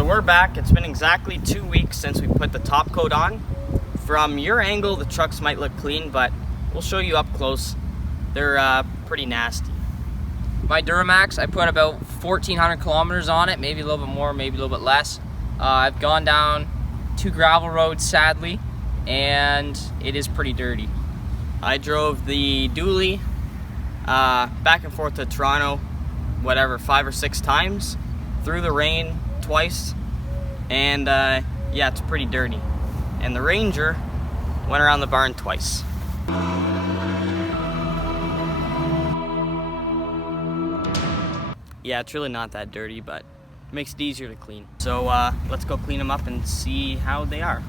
So we're back. It's been exactly 2 weeks since we put the top coat on. From your angle, the trucks might look clean, but we'll show you up close. They're pretty nasty. My Duramax, I put about 1,400 kilometers on it, maybe a little bit more, maybe a little bit less. I've gone down 2 gravel roads, sadly, and it is pretty dirty. I drove the dually back and forth to Toronto, whatever, 5 or 6 times, through the rain twice, and yeah, it's pretty dirty. And the Ranger went around the barn twice. Yeah, it's really not that dirty, but it makes it easier to clean. So let's go clean them up and see how they are.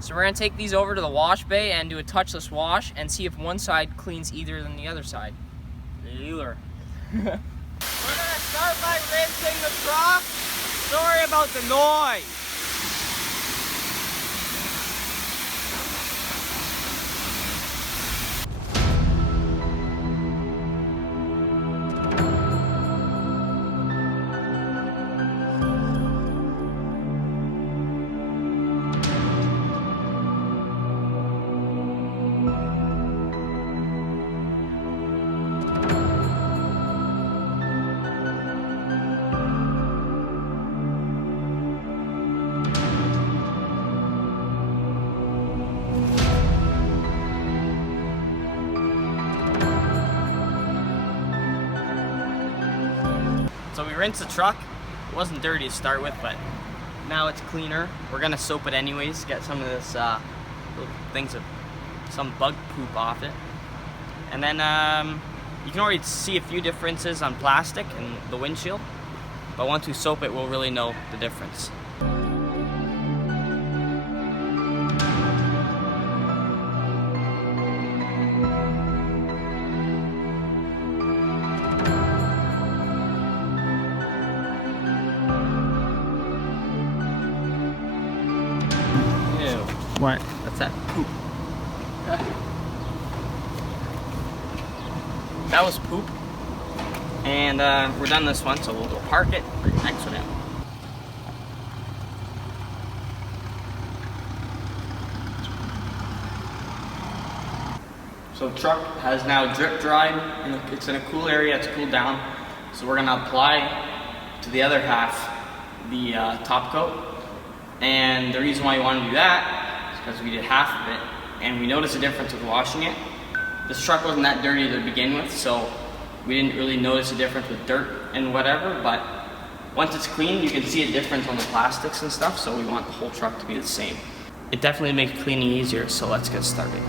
So we're gonna take these over to the wash bay and do a touchless wash and see if one side cleans either than the other side. Either. We're gonna start by rinsing the trough. Sorry about the noise. So we rinsed the truck. It wasn't dirty to start with, but now it's cleaner. We're gonna soap it anyways, get some of this little things of some bug poop off it. And then you can already see a few differences on plastic and the windshield, but once we soap it, we'll really know the difference. What? That's that poop. That was poop. And we're done this one, so we'll go park it, bring the next one in. So the truck has now drip dried, and it's in a cool area, it's cooled down. So we're gonna apply to the other half the top coat. And the reason why you want to do that because we did half of it, and we noticed a difference with washing it. This truck wasn't that dirty to begin with, so we didn't really notice a difference with dirt and whatever, but once it's clean, you can see a difference on the plastics and stuff, so we want the whole truck to be the same. It definitely makes cleaning easier, so let's get started.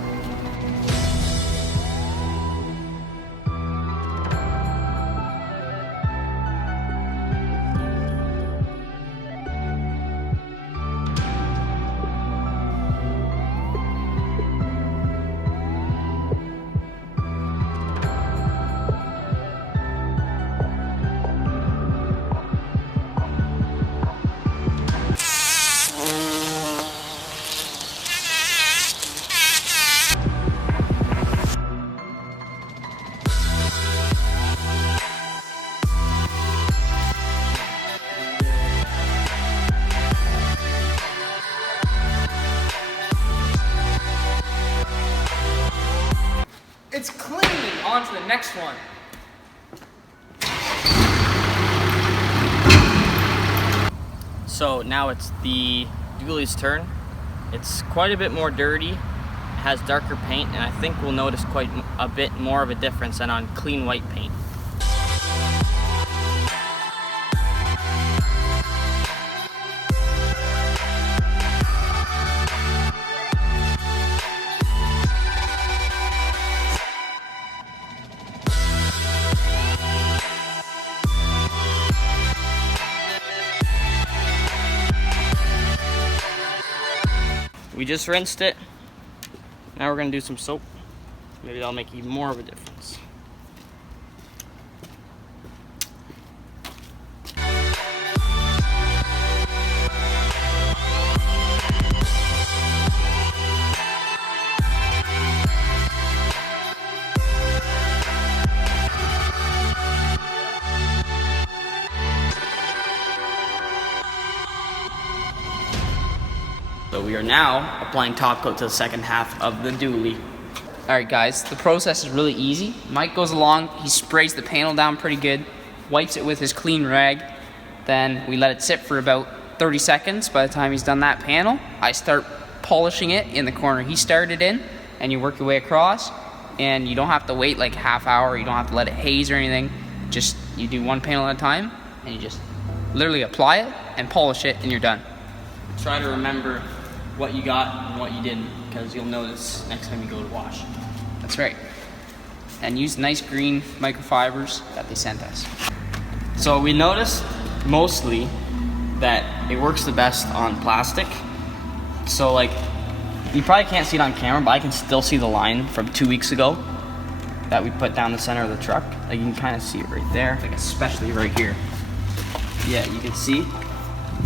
It's clean! On to the next one. So now it's the dually's turn. It's quite a bit more dirty. It has darker paint, and I think we'll notice quite a bit more of a difference than on clean white paint. We just rinsed it. Now we're gonna do some soap. Maybe that'll make even more of a difference. we are now applying top coat to the second half of the dually. Alright guys, the process is really easy. Mike goes along, he sprays the panel down pretty good, wipes it with his clean rag, then we let it sit for about 30 seconds. By the time he's done that panel, I start polishing it in the corner he started in, and you work your way across, and you don't have to wait like a half hour, you don't have to let it haze or anything. Just, you do one panel at a time, and you just literally apply it and polish it, and you're done. Try to remember what you got and what you didn't, because you'll notice next time you go to wash. That's right. And use nice green microfibers that they sent us. So we noticed mostly that it works the best on plastic. So like, you probably can't see it on camera, but I can still see the line from 2 weeks ago that we put down the center of the truck. Like, you can kind of see it right there, like especially right here. Yeah, you can see.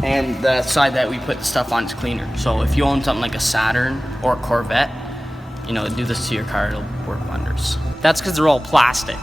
And the side that we put the stuff on is cleaner. So if you own something like a Saturn or a Corvette, you know, do this to your car, it'll work wonders. That's because they're all plastic.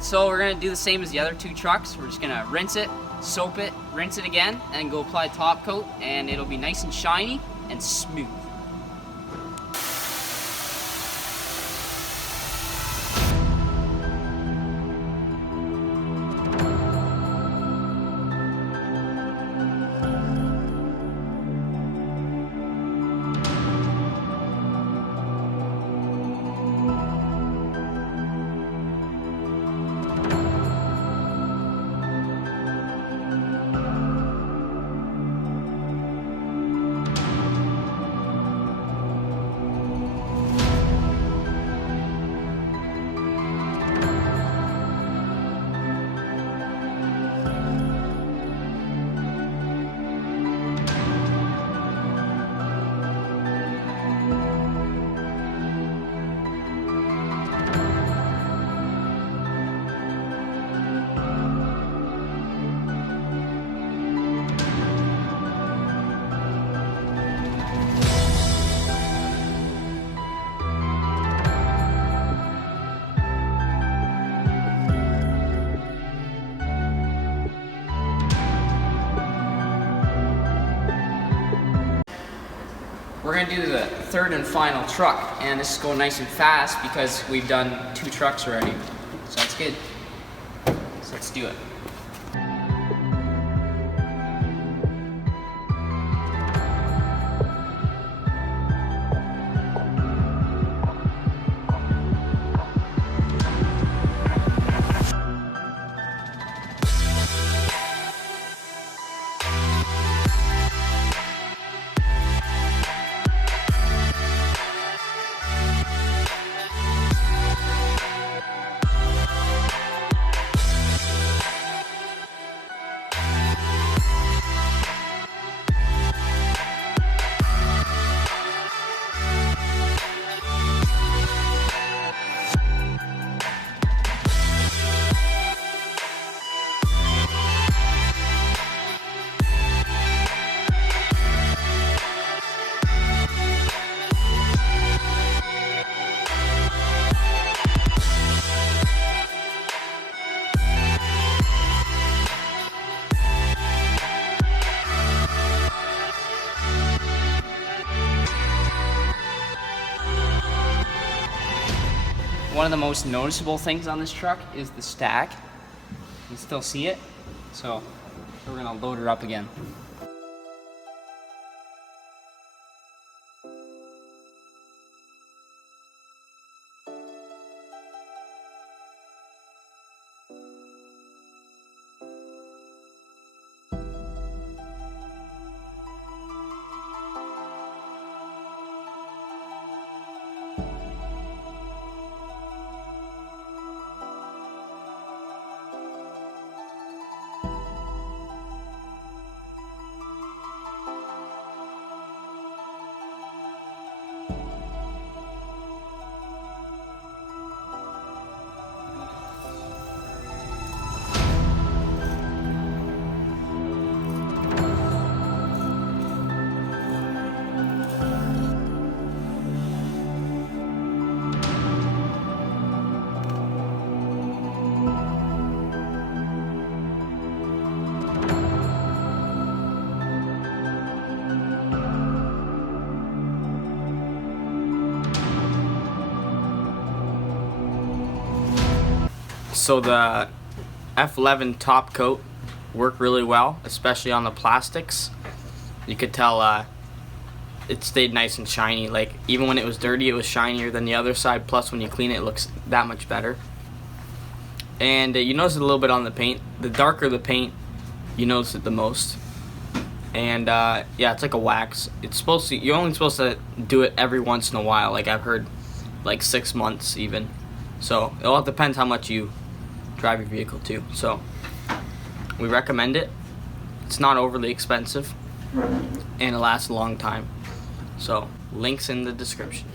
So we're gonna do the same as the other 2 trucks. We're just gonna rinse it, soap it, rinse it again, and then go apply top coat, and it'll be nice and shiny and smooth. We're gonna do the 3rd and final truck, and this is going nice and fast because we've done 2 trucks already. So that's good. So let's do it. one of the most noticeable things on this truck is the stack. You can still see it. So we're gonna load her up again. So the F11 top coat worked really well, especially on the plastics. You could tell it stayed nice and shiny. Like even when it was dirty, it was shinier than the other side. Plus when you clean it, it looks that much better. And you notice it a little bit on the paint. The darker the paint, you notice it the most. And yeah, it's like a wax. It's supposed to. You're only supposed to do it every once in a while. Like I've heard, like 6 months even. So it all depends how much you drive your vehicle too. So we recommend it. It's not overly expensive and it lasts a long time. So links in the description.